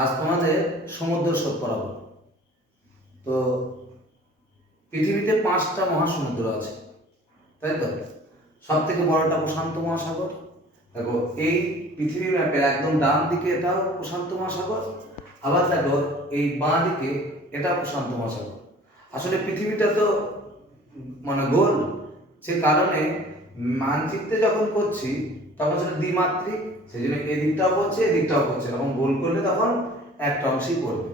আজ তোমাদের সমুদ্র শোধ করাবো। তো পৃথিবীতে 5টা মহাসমুদ্র আছে, তাই তো? সব থেকে বড়টা প্রশান্ত মহাসাগর। দেখো, এই পৃথিবী ম্যাপের একদম ডান দিকে এটাও প্রশান্ত মহাসাগর, আবার দেখো এই বাঁ দিকে এটা প্রশান্ত মহাসাগর। আসলে পৃথিবীটা তো গোল, সে কারণে মানচিত্রে যখন করছি তখন সেটা দ্বিমাত্রিক, সেই জন্য এদিকটাও করছে এদিকটাও করছে, এরকম গোল করলে তখন একটা অংশই পড়বে।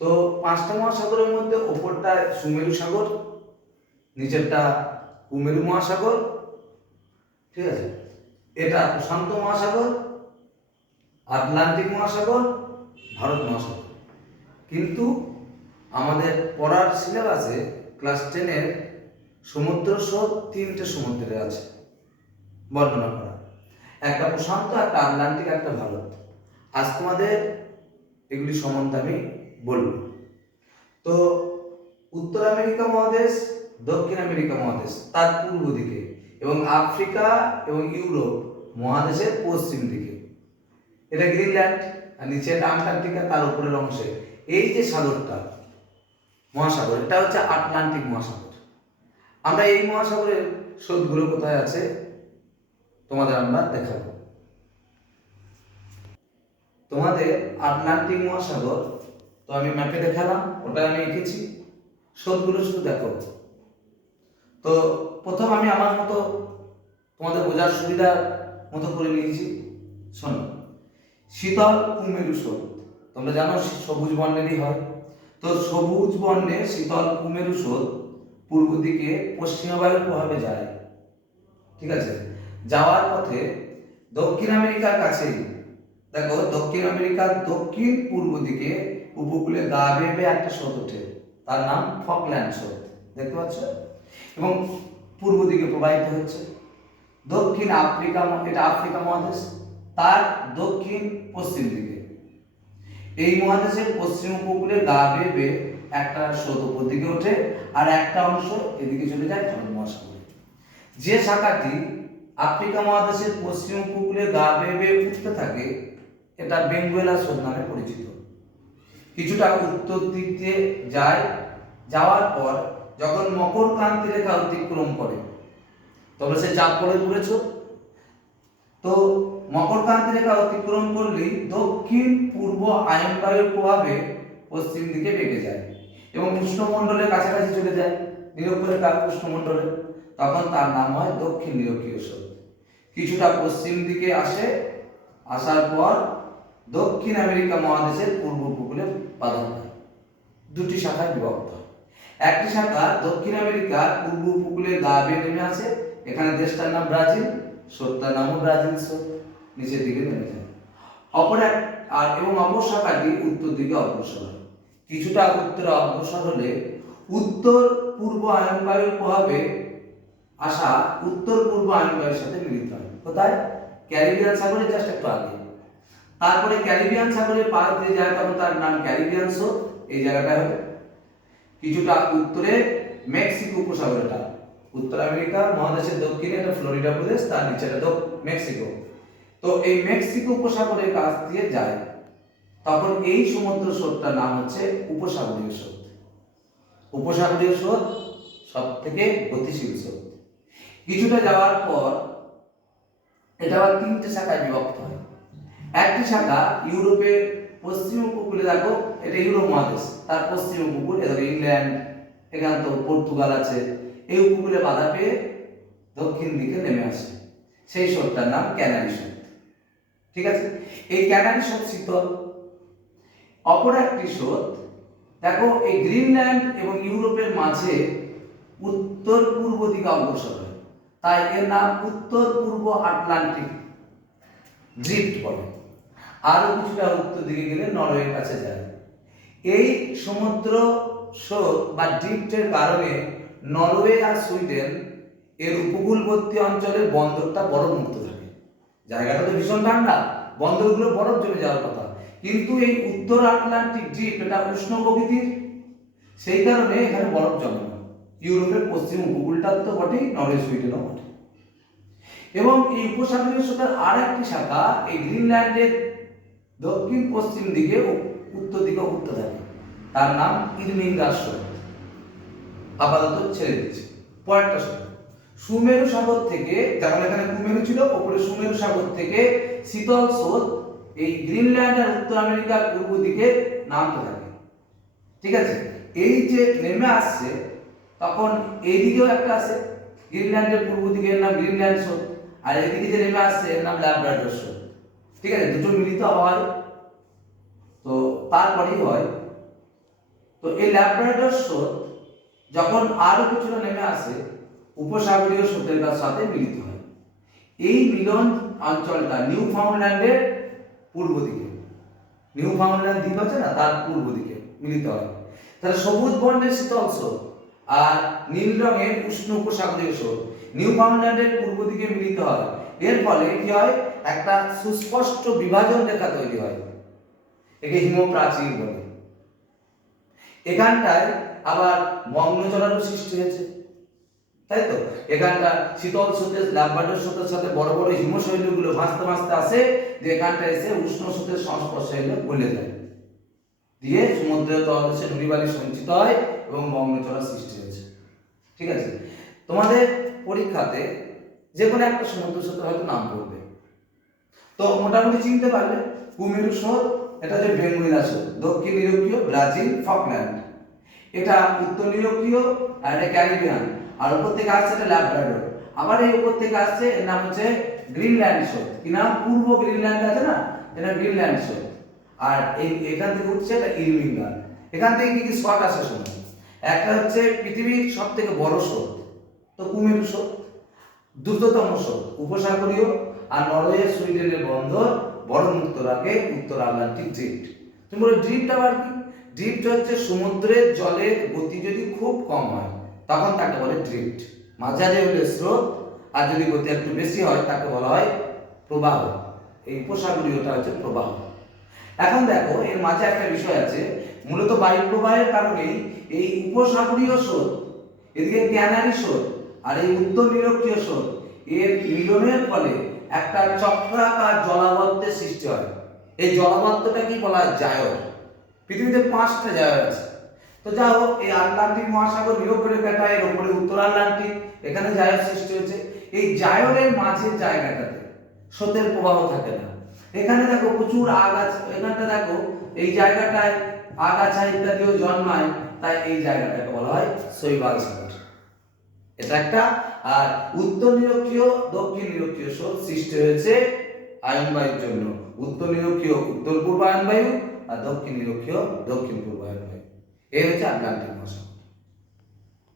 তো 5টা মহাসাগরের মধ্যে ওপরটা সুমেরু সাগর, নিচেরটা কুমেরু মহাসাগর, ঠিক আছে? এটা প্রশান্ত মহাসাগর, আটলান্টিক মহাসাগর, ভারত মহাসাগর। কিন্তু আমাদের পড়ার সিলেবাসে ক্লাস 10-এর সমুদ্র সহ 3টে সমুদ্রে আছে বর্ণনা করা, একটা প্রশান্ত, একটা আটলান্টিক, একটা ভারত। আজ তোমাদের এগুলি সম্বন্ধে আমি বলব। তো উত্তর আমেরিকা মহাদেশ, দক্ষিণ আমেরিকা মহাদেশ তার পূর্ব দিকে, এবং আফ্রিকা এবং ইউরোপ মহাদেশের পশ্চিম দিকে এটা গ্রিনল্যান্ড, আর নিচে এটা আন্টার্কটিকা, তার উপরের অংশে এই যে সাগরটা মহাসাগর, এটা হচ্ছে আটলান্টিক মহাসাগর। আমরা এই মহাসাগরের স্রোতগুলো কোথায় আছে তোমাদের আমরা দেখাবো। তোমাদের আটলান্টিক মহাসাগর তো আমি ম্যাপে দেখালাম, ওটা আমি এঁকেছি, স্রোতগুলো শুধু দেখো। তো প্রথম আমি আমার মতো তোমাদের বোঝার সুবিধার মতো করে নিয়েছি। শোনো, শীতল কুমেরু স্রোত তোমরা জানো সবুজ বর্ণেরই হয়। তো সবুজ বর্ণের শীতল কুমেরু স্রোত পূর্ব দিকে পশ্চিমা বায়ুর প্রভাবে যায়, ঠিক আছে? যাওয়ার পথে দক্ষিণ আমেরিকার কাছেই দেখো, দক্ষিণ আমেরিকার দক্ষিণ পূর্ব দিকে উপকূলে গা বেয়ে একটা স্রোত ওঠে, তার নাম ফকল্যান্ড স্রোত, দেখতে পাচ্ছ? এবং পূর্ব দিকে প্রবাহিত হচ্ছে। দক্ষিণ আফ্রিকা, এটা আফ্রিকা মহাদেশ, তার দক্ষিণ পশ্চিম দিকে এই মহাদেশের পশ্চিম উপকূলে গা বেয়ে একটা স্রোত উপর দিকে ওঠে, আর একটা অংশ এদিকে চলে যায় ভারত মহাসাগরে। যে শাখাটি আফ্রিকা মহাদেশের পশ্চিম উপকূলে গা বেয়ে উঠতে থাকে এটা বেঙ্গুয়েলা স্রোত নামে পরিচিত। কিছুটা উত্তর দিক দিয়ে যায়, যাওয়ার পর যখন মকরক্রান্তি রেখা অতিক্রম করে, তবে সে চাপ পড়ে পড়েছ, তো মকরক্রান্তি রেখা অতিক্রম করলেই দক্ষিণ পূর্ব আয়ন বায়ুর প্রভাবে পশ্চিম দিকে বেঁকে যায় এবং উষ্ণমণ্ডলের কাছাকাছি চলে যায়, নিরক্ষরেখা উষ্ণমণ্ডলে, তখন তার নাম হয় দক্ষিণ নিরক্ষীয় স্রোত। কিছুটা পশ্চিম দিকে আসে, আসার পর দক্ষিণ আমেরিকা মহাদেশের পূর্ব উপকূলে বাধা হয়। দুটি শাখায় বিভক্ত। একটি শাখা দক্ষিণ আমেরিকার পূর্ব উপকূলে গা বেয়ে নেমে আসে, এখানে দেশটার নাম ব্রাজিল, স্রোতটার নামও ব্রাজিল স্রোত, নিচের দিকে নেমে যায়। এবং অপর শাখাটি উত্তর দিকে অগ্রসর হয়। কিছুটা উত্তরে অগ্রসর হলে উত্তর পূর্ব আয়ন বায়ুর প্রভাবে আসা উত্তর পূর্ব আয়ন বায়ুর সাথে মিলিত হয়। কোথায়? ক্যারিবিয়ান সাগরের জাস্ট একটু আগে। তারপরে ক্যারিবিয়ান সাগরের পার দিয়ে যায়, তখন তার নাম ক্যারিবিয়ান স্রোত, এই জায়গাটা হবে। কিছুটা উত্তরে মেক্সিকো উপসাগর, এটা উত্তর আমেরিকা মহাদেশের দক্ষিণে এটা ফ্লোরিডা প্রদেশ, তার নিচে এটা মেক্সিকো। তো এই মেক্সিকো উপসাগরের কাছ দিয়ে যায়, তখন এই সমুদ্র স্রোতটার নাম হচ্ছে উপসাগরীয় স্রোত। উপসাগরীয় স্রোত সব থেকে গতিশীল স্রোত। কিছুটা যাওয়ার পর এটা আবার 3টে শাখায় বিভক্ত হয়। একটি শাখা ইউরোপের পশ্চিম উপকূলে, দেখো এটা ইউরোপ মহাদেশ, তার পশ্চিম উপকূল, এদিকে ইংল্যান্ড, এখানে তো পর্তুগাল আছে, এই উপকূলে বাধা পেয়ে দক্ষিণ দিকে নেমে আসে, সেই স্রোতটার নাম ক্যানারি স্রোত, ঠিক আছে? এই ক্যানারি স্রোত শীতল। অপর একটি স্রোত দেখো এই গ্রিনল্যান্ড এবং ইউরোপের মাঝে উত্তর পূর্ব দিকে অগ্রসর হয়, তাই এর নাম উত্তর পূর্ব আটলান্টিক ড্রিফট বলে। আরো কিছুটা উত্তর দিকে গেলে নরওয়ের কাছে যায়। এই সমুদ্র স্রোত বা ড্রিফটের কারণে নরওয়ে আর সুইডেন এর উপকূলবর্তী অঞ্চলের বন্দরটা বরফ মুক্ত থাকে। জায়গাটা তো ভীষণ ঠান্ডা, বন্দরগুলো বরফ জমে যাওয়ার কথা, কিন্তু এই উত্তর আটলান্টিক ড্রিফট এটা উষ্ণ প্রকৃতির, সেই কারণে এখানে বরফ জমে না। ইউরোপের পশ্চিম উপকূলটা তো বটেই, নরওয়ে সুইডেনও বটে। এবং এই উপসাগরীয় স্রোতের আর একটি শাখা এই গ্রিনল্যান্ডের দক্ষিণ পশ্চিম দিকে উত্তর দিকে উঠতে থাকে, তার নাম ইরমিঙ্গার স্রোত। আপাতত ছেড়ে দিচ্ছি। পরেরটা শোনো, সুমেরু সাগর থেকে, যেমন এখানে কুমেরু ছিল, ওপরে সুমেরু সাগর থেকে শীতল স্রোত এই গ্রিনল্যান্ড আর উত্তর আমেরিকার পূর্ব দিকে নামতে থাকে। ঠিক আছে, এই যে নেমে আসছে তখন এইদিকেও একটা আছে, গ্রিনল্যান্ডের পূর্ব দিকে, এর নাম গ্রিনল্যান্ড স্রোত, আর এদিকে যে নেমে আসছে এর নাম ল্যাব্রাডর স্রোত। ঠিক আছে, দুটো মিলিত হয়, তো তারপরেই হয়। তো এই ল্যাব্রাডর স্রোত যখন আরো কিছুটা নেমে আসে উপসাগরীয় স্রোতের সাথে মিলিত হয়। এই মিলন অঞ্চলটা নিউ ফাউন্ডল্যান্ডের পূর্ব দিকে, নিউ ফাউন্ডল্যান্ড দ্বীপ আছে না, তার পূর্ব দিকে মিলিত হয়। তাহলে সবুজ বর্ণের শীতল স্রোত আর নীল রঙের উষ্ণ উপসাগরীয় স্রোত নিউ ফাউন্ডল্যান্ডের পূর্ব দিকে মিলিত হয়। এর ফলে কি হয়, একটা সুস্পষ্ট বিভাজন রেখা তৈরি হয়, একে হিমপ্রাচীর বলে। এখানটায় আবার মগ্নজলারও সৃষ্টি হয়েছে, তাই তো? এখানটা শীতল স্রোতের ল্যাব্রাডর স্রোতের সাথে বড় বড় হিমশৈলগুলো ভাসতে ভাসতে আসে, যে এখানটা এসে উষ্ণ স্রোতের সংস্পর্শে এলে গলে যায়, দিয়ে সমুদ্রের তলদেশে নুড়িবালি সঞ্চিত হয় এবং মগ্নজলা সৃষ্টি হয়েছে। ঠিক আছে, তোমাদের পরীক্ষাতে যে কোনো একটা সমুদ্র স্রোতের হয়তো নাম পড়বে, তো মোটামুটি চিনতে পারলে কুমেরু স্রোত, এটা যে বেঙ্গুইলা স্রোত, দক্ষিণ ইউরোপীয়, ব্রাজিল, ফকল্যান্ড, এটা উত্তর ইউরোপীয় আর এটা ক্যারিবিয়ান, আর উপর থেকে আসছে এটা ল্যাব্রাডর, আবার এই উপর থেকে আসছে এর নাম হচ্ছে গ্রিনল্যান্ড স্রোত। কি নাম? পূর্ব গ্রিনল্যান্ড আছে না, এটা গ্রিনল্যান্ড স্রোত। আর এই এখান থেকে উঠছে এটা ইরমিঙ্গার। এখান থেকে কি কি স্রোত আসে শোনো, একটা হচ্ছে পৃথিবীর সব থেকে বড় স্রোত, তো কুমেরু স্রোত, দ্রুততম স্রোত উপসাগরীয়, আর নরওয়ে সুইডেনের বন্দর বড় মুক্ত রাখে উত্তর আটলান্টিক ড্রিফট। তুমি বলো ড্রিফট আবার কি? ড্রিফট হচ্ছে সমুদ্রের জলের গতি যদি খুব কম হয় তখন তাকে বলে ড্রিফট, মাঝারি হলে স্রোত, আর যদি গতি একটু বেশি হয় তাকে বলা হয় প্রবাহ। এই উপসাগরীয়টা হচ্ছে প্রবাহ। এখন দেখো এর মাঝে একটা বিষয় আছে, মূলত বায়ু প্রবাহের কারণেই এই উপসাগরীয় স্রোত, এদিকে ক্যানারি স্রোত আর এই উত্তর নিরক্ষীয় স্রোত, এর মিলনের ফলে একটা চক্রাকার জলাবদ্ধের সৃষ্টি হয়। এই জলাবদ্ধটা কি বলা হয়? জায়র। পৃথিবীতে 5টা জায়র আছে। তো যা হোক, এই আটলান্টিক মহাসাগর নিরক্ষরেখাটা, এর উপরে উত্তর আটলান্টিক, এখানে জায়র সৃষ্টি হয়েছে। এই জায়রের মাঝের জায়গাটাতে স্রোতের প্রবাহ থাকে না। এখানে দেখো প্রচুর আগাছা, এখানটা দেখো এই জায়গাটায় আগাছা ইত্যাদিও জন্মায়, তাই এই জায়গাটাকে বলা হয় শৈবাল সাগর। এটা একটা। আর উত্তর নিরক্ষীয়, দক্ষিণ নিরক্ষীয় স্রোত সৃষ্টি হয়েছে আয়ন বায়ুর জন্য। উত্তর নিরক্ষীয় উত্তর পূর্ব আয়ন বায়ু, আর দক্ষিণ নিরক্ষীয় দক্ষিণ পূর্ব আয়ন বায়ু। এই হচ্ছে আটলান্টিক মহাসাগর।